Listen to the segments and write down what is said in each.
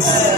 ไ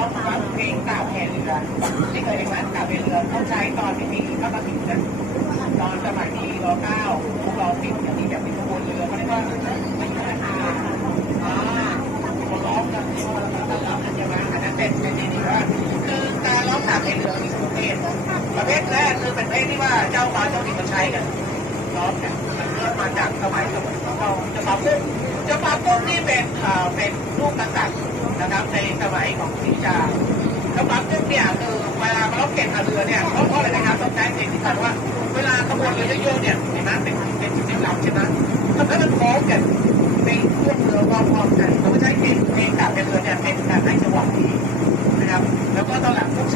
วยกันร้องเพลงกาบแห่เรือที่เคยเห็นไหมกาบแห่เรือเขาใช้ตอนที่มีพระประสิทธิ์นะตอนสมัยที่รอเก้าพวกเราติดอย่างนี้จะเป็นขบวนเรือเขาเรียกว่าอ่าอ่าร้องกันที่ว่าเราร้องกันใช่ไหมอันนั้นเป็นเป็นนี่ว่าคือการร้องสามในเรือมีสองประเภทประเภทแรกคือเป็นประเภทที่ว่าเจ้าฟ้าเจ้าดินมาใช้กันร้องกันมันเริ่มมาจากสมัยสมัยของเราจะปากุ้งจะปากุ้งนี่เป็นเอ่อเป็นลูกกษัตริย์ นะคในสมัยของศรีชาแล้วความซึ่งเนี่ยคือเวลาเราเก็บเรือเนี่ยเขาเขาเลยนะครับต้องใช้เด็กที่บอกว่า เวลาขบวนเรือโยอเนี่ยเห็นไหมเป็นเป็นเป็นลใช่ไหมแล้วมันโค้งกันเป็นเรื่องเรือพร้อมๆกันเขาใช้เกณฑ์เกณฑ์กับ